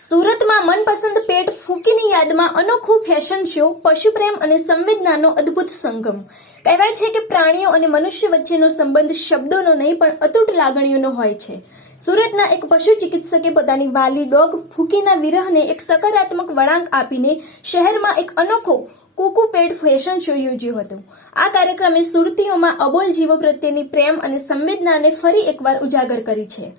સુરતમાં મનપસંદ પેટ ફૂકીની યાદમાં અનોખો ફેશન શો, પશુપ્રેમ અને સંવેદનાનો અદ્ભુત સંગમ. કહેવાય છે કે પ્રાણીઓ અને મનુષ્ય વચ્ચેનો સંબંધ શબ્દોનો નહીં પણ અતૂટ લાગણીઓનો હોય છે. સુરતના એક પશુ ચિકિત્સકે પોતાની વાલી ડોગ ફૂકીના વિરહને એક સકારાત્મક વળાંક આપીને શહેરમાં એક અનોખો કુકુ પેટ ફેશન શો યોજ્યો હતો. આ કાર્યક્રમે સુરતીઓમાં અબોલ જીવો પ્રત્યેની પ્રેમ અને સંવેદનાને ફરી એકવાર ઉજાગર કરી છે.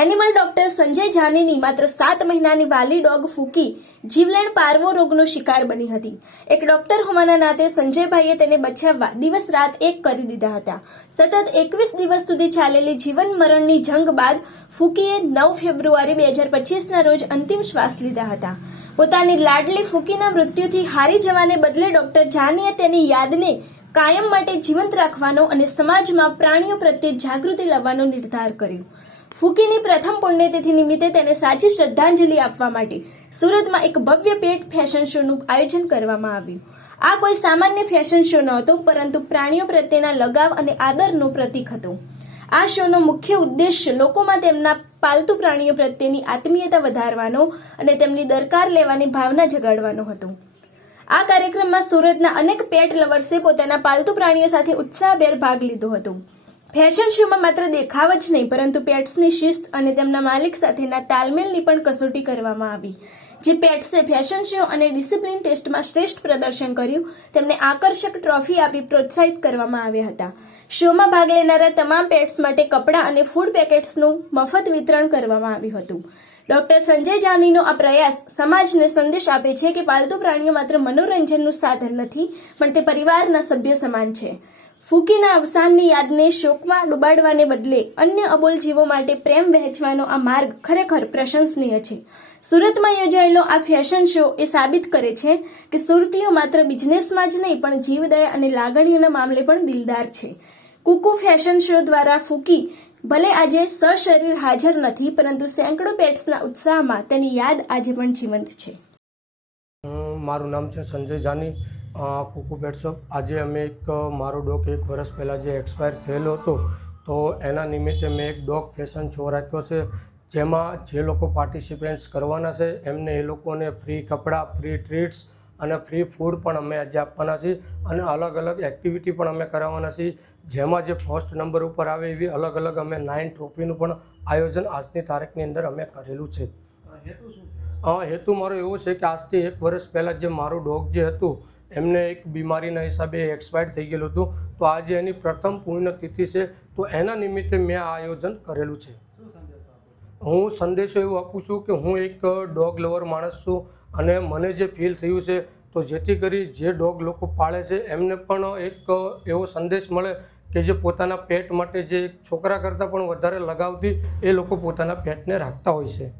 એનિમલ ડોક્ટર સંજય જાનીની માત્ર 7 મહિનાની વાલી ડોગ ફૂકી જીવલેણ પાર્વો રોગનો શિકાર બની હતી. એક ડોક્ટર હોવાના નાતે સંજયભાઈએ તેને બચાવવા દિવસ રાત એક કરી દીધા હતા. સતત 21 દિવસ સુધી ચાલેલી જીવન મરણની જંગ બાદ ફૂકીએ 9 ફેબ્રુઆરી 2025ના રોજ અંતિમ શ્વાસ લીધા હતા. પોતાની લાડલી ફૂકીના મૃત્યુથી હારી જવાને બદલે ડોક્ટર જાનીએ તેની યાદને કાયમ માટે જીવંત રાખવાનો અને સમાજમાં પ્રાણીઓ પ્રત્યે જાગૃતિ લાવવાનો નિર્ધાર કર્યો. ફૂકીની પ્રથમ પુણ્યતિથિ નિમિત્તે તેને સાચી શ્રદ્ધાંજલિ આપવા માટે સુરતમાં એક ભવ્ય પેટ ફેશન શોનું આયોજન કરવામાં આવ્યું. આ કોઈ સામાન્ય ફેશન શો નહોતો, પરંતુ પ્રાણીઓ પ્રત્યેના લગાવ અને આદરનો પ્રતીક હતો. આ શોનો મુખ્ય ઉદ્દેશ્ય લોકોમાં તેમના પાલતુ પ્રાણીઓ પ્રત્યેની આત્મીયતા વધારવાનો અને તેમની દરકાર લેવાની ભાવના જગાડવાનો હતો. આ કાર્યક્રમમાં સુરતના અનેક પેટ લવર્સે પોતાના પાલતુ પ્રાણીઓ સાથે ઉત્સાહભેર ભાગ લીધો હતો. ફેશન શોમાં માત્ર દેખાવ જ નહીં, પરંતુ પેટ્સની શિસ્ત અને તેમના માલિક સાથેના તાલમેલની પણ કસોટી કરવામાં આવી. જે પેટ્સે ફેશન શો અને ડિસિપ્લિન ટેસ્ટમાં શ્રેષ્ઠ પ્રદર્શન કર્યું, તેમને આકર્ષક ટ્રોફી આપી પ્રોત્સાહિત કરવામાં આવ્યા હતા. શોમાં ભાગ લેનારા તમામ પેટ્સ માટે કપડાં અને ફૂડ પેકેટ્સનું મફત વિતરણ કરવામાં આવ્યું હતું. ડોક્ટર સંજય જાનીનો આ પ્રયાસ સમાજને સંદેશ આપે છે કે પાલતુ પ્રાણીઓ માત્ર મનોરંજનનું સાધન નથી, પણ તે પરિવારના સભ્ય સમાન છે. ફૂકીના અવસાનની યાદને શોકમાં ડૂબાડવાને બદલે અન્ય અબોલ જીવો માટે પ્રેમ વહેંચવાનો આ માર્ગ ખરેખર પ્રશંસનીય છે. સુરતમાં યોજાયેલો આ ફેશન શો એ સાબિત કરે છે કે સુરતીઓ માત્ર બિઝનેસમાં જ નહીં પણ જીવદયા અને લાગણીઓના મામલે પણ દિલદાર છે. કુકુ ફેશન શો દ્વારા ફૂકી ભલે આજે સશરીર હાજર નથી, પરંતુ સેંકડો પેટ્સના ઉત્સાહમાં તેની યાદ આજે પણ જીવંત છે. મારું નામ છે સંજય જાની, કુકુ પેટ શોપ. આજે અમે મારો ડોગ 1 વર્ષ પહેલાં જે એક્સપાયર થયેલો હતો, તો એના નિમિત્તે મેં એક ડોગ ફેશન શો રાખ્યો છે, જેમાં જે લોકો પાર્ટિસિપેન્ટ્સ કરવાના છે એમને એ લોકોને ફ્રી કપડાં, ફ્રી ટ્રીટ્સ અને ફ્રી ફૂડ પણ અમે આજે આપવાના છીએ અને અલગ અલગ એક્ટિવિટી પણ અમે કરાવવાના છીએ. જેમાં જે ફર્સ્ટ નંબર ઉપર આવે એવી અલગ અલગ અમે 9 ટ્રોફીનું પણ આયોજન આજની તારીખની અંદર અમે કરેલું છે. હેતુ મારો એવો છે કે આજથી 1 વર્ષ પહેલાં જે મારું ડોગ જે હતું એમને એક બીમારીના હિસાબે એક્સપાયર થઈ ગયેલું હતું, તો આજે એની પ્રથમ પુણ્યતિથિ છે, તો એના નિમિત્તે મેં આ આયોજન કરેલું છે. હું સંદેશો એવું આપું છું કે હું એક ડોગ લવર માણસ છું અને મને જે ફીલ થયું છે, તો જેથી કરી જે ડોગ લોકો પાળે છે એમને પણ એક એવો સંદેશ મળે કે જે પોતાના પેટ માટે જે છોકરા કરતાં પણ વધારે લગાવથી એ લોકો પોતાના પેટને રાખતા હોય છે.